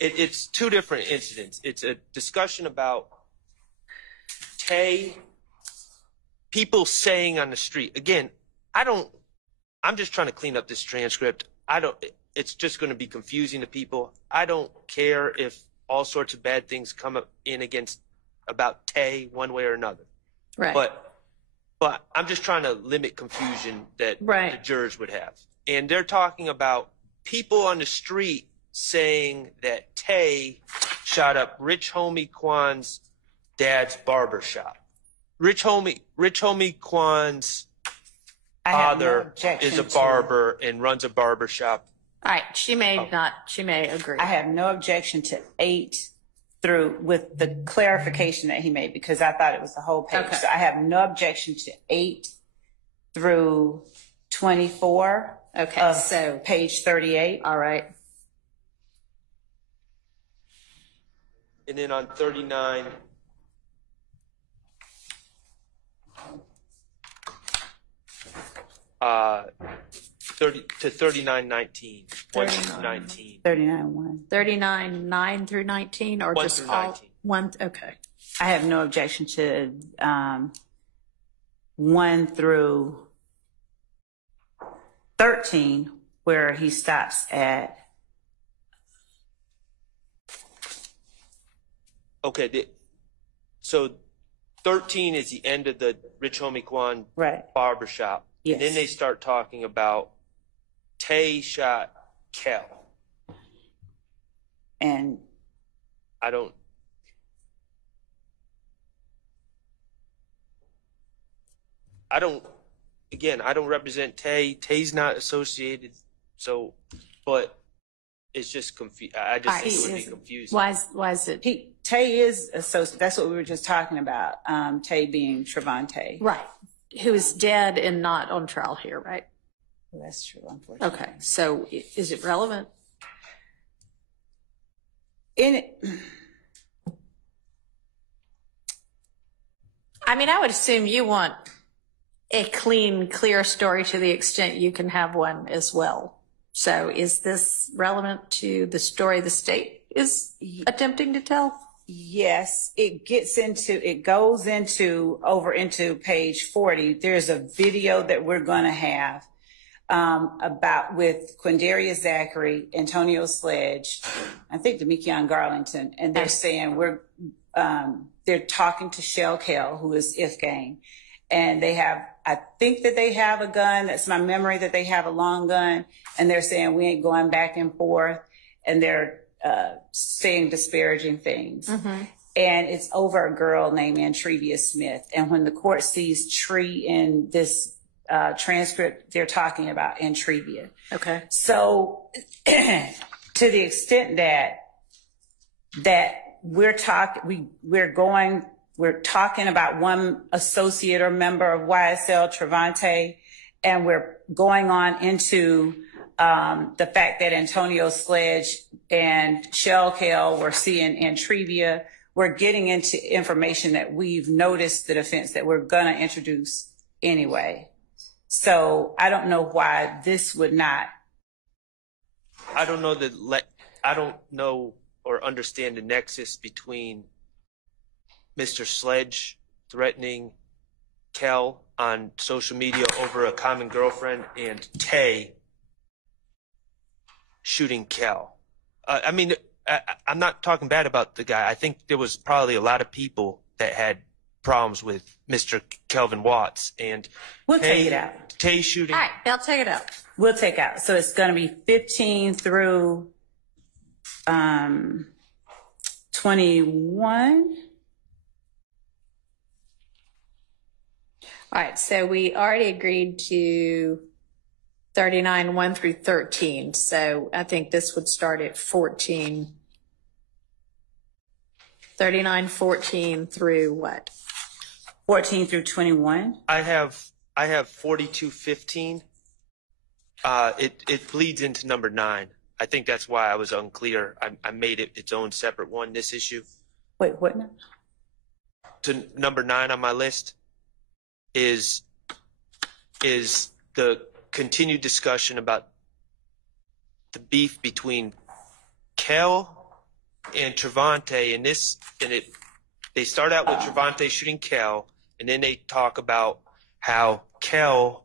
It's two different incidents. It's a discussion about people saying on the street. Again, I'm just trying to clean up this transcript. It's just going to be confusing to people. I don't care if all sorts of bad things come up in about Tay one way or another. Right. But I'm just trying to limit confusion that right. the jurors would have. And they're talking about people on the street saying that Tay shot up Rich Homie Quan's dad's barbershop. Rich Homie Quan's father is a barber and runs a barbershop. All right, she may agree. I have no objection to 8 through with the clarification that he made, because I thought it was the whole page. Okay. So I have no objection to 8 through 24. Okay, so page 38. All right. And then on 39, to 39:19, 1 through 19. 39:1. 39:9 through 19, or 1 just through all 19. 1. Okay. I have no objection to 1 through 13, where he stops at. Okay, so 13 is the end of the Rich Homie Quan barbershop. Yes. And then they start talking about Tay shot Kel. And I don't represent Tay. Tay's not associated, but it's just I just think it would be confusing. Why is it? Tay is associated. That's what we were just talking about. Tay being Trevante. Right. Who is dead and not on trial here, right? Well, that's true, unfortunately. Okay. So is it relevant? I mean, I would assume you want a clean, clear story to the extent you can have one as well. So is this relevant to the story the state is attempting to tell? Yes, it goes over into page 40. There's a video that we're going to have with Quindarius Zachary, Antonio Sledge, I think Demikion Garlington, and they're saying they're talking to Shell Kell, who is If Gang, and I think that they have a gun. That's my memory, that they have a long gun, and they're saying we ain't going back and forth, and they're saying disparaging things. Mm-hmm. And it's over a girl named Antrevia Smith. And when the court sees Tree in this transcript, they're talking about Antrevia. Okay. So to the extent that we're talking about one associate or member of YSL, Trevante, and we're going on into the fact that Antonio Sledge and Shell Kell were seeing Antrevia. We're getting into information that we've noticed the defense that we're going to introduce anyway. So I don't know why this would not. I don't know or understand the nexus between Mr. Sledge threatening Kell on social media over a common girlfriend and Tay shooting Kell. I mean, I'm not talking bad about the guy. I think there was probably a lot of people that had problems with Mr. Kelvin Watts, and we'll take it out. Tay shooting. All right, they'll take it out. We'll take out. So it's going to be 15 through 21. All right, so we already agreed to 39, 1 through 13. So I think this would start at 14. 39, 14 through what? 14 through 21. I have 42:15. It bleeds into number 9. I think that's why I was unclear. I made it its own separate one, this issue. Wait, what now? To number 9 on my list is the continued discussion about the beef between Kell and Trevante, they start out with Trevante shooting Kel, and then they talk about how Kel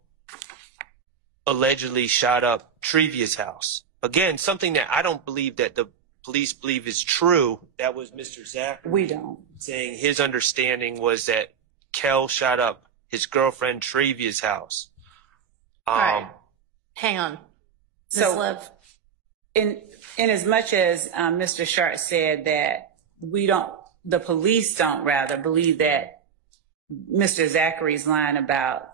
allegedly shot up Trevia's house. Again, something that I don't believe that the police believe is true. That was Mr. Zachary. We don't. Saying his understanding was that Kel shot up his girlfriend Trevia's house. All right. Hang on. So, Liv. in as much as Mr. Schardt said that the police don't rather believe that Mr. Zachary's line about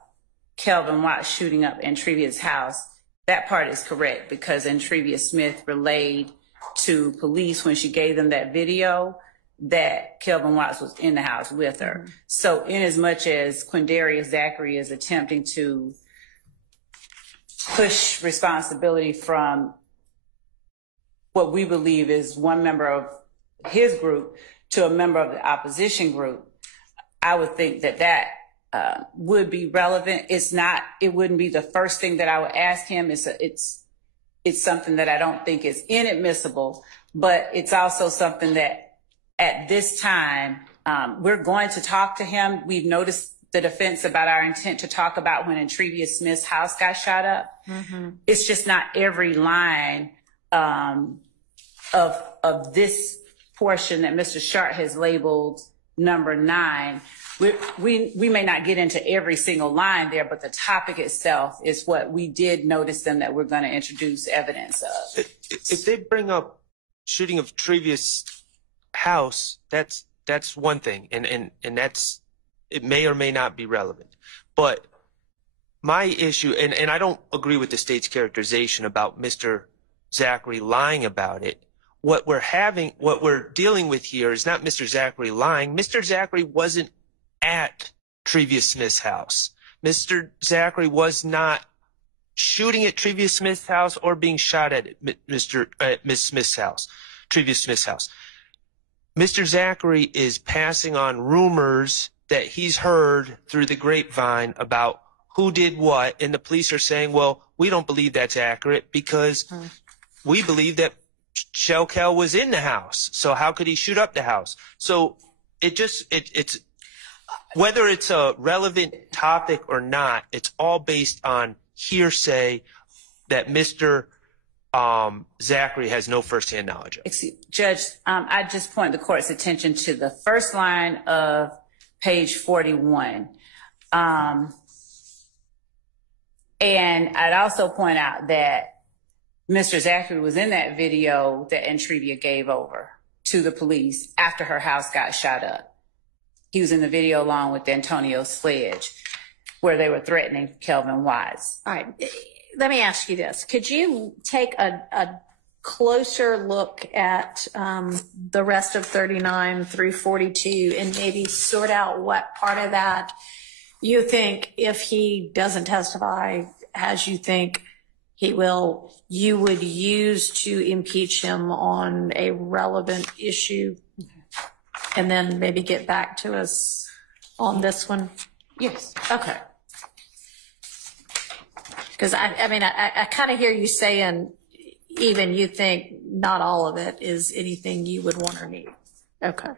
Kelvin Watts shooting up Entrevia's house, that part is correct, because Entrevia Smith relayed to police when she gave them that video that Kelvin Watts was in the house with her. Mm-hmm. So in as much as Quindarius Zachary is attempting to push responsibility from what we believe is one member of his group to a member of the opposition group, I would think that would be relevant. It wouldn't be the first thing that I would ask him. It's something that I don't think is inadmissible, but it's also something that at this time, we're going to talk to him. We've noticed the defense about our intent to talk about when Entrevia Smith's house got shot up. Mm-hmm. It's just not every line of this portion that Mr. Schardt has labeled number 9. We may not get into every single line there, but the topic itself is what we did notice them that we're going to introduce evidence of. If they bring up shooting of Trevia's house, that's one thing, and that's, it may or may not be relevant. But my issue, and I don't agree with the state's characterization about Mr. Zachary lying about it. What we're dealing with here is not Mr. Zachary lying. Mr. Zachary wasn't at Trevia Smith's house. Mr. Zachary was not shooting at Trevia Smith's house or being shot at Miss Smith's house, Trevia Smith's house. Mr. Zachary is passing on rumors that he's heard through the grapevine about who did what, and the police are saying, well, we don't believe that's accurate because we believe that Kel was in the house. So how could he shoot up the house? So it's whether it's a relevant topic or not, it's all based on hearsay that Mr. Zachary has no firsthand knowledge of. Judge, I just point the court's attention to the first line of page 41. And I'd also point out that Mr. Zachary was in that video that Entrevia gave over to the police after her house got shot up. He was in the video along with Antonio Sledge, where they were threatening Kelvin Watts. All right. Let me ask you this. Could you take a closer look at the rest of 39 through 42 and maybe sort out what part of that you think, if he doesn't testify as you think he will, you would use to impeach him on a relevant issue? And then maybe get back to us on this one? Yes. Okay. Because I kind of hear you saying even you think not all of it is anything you would want or need. Okay.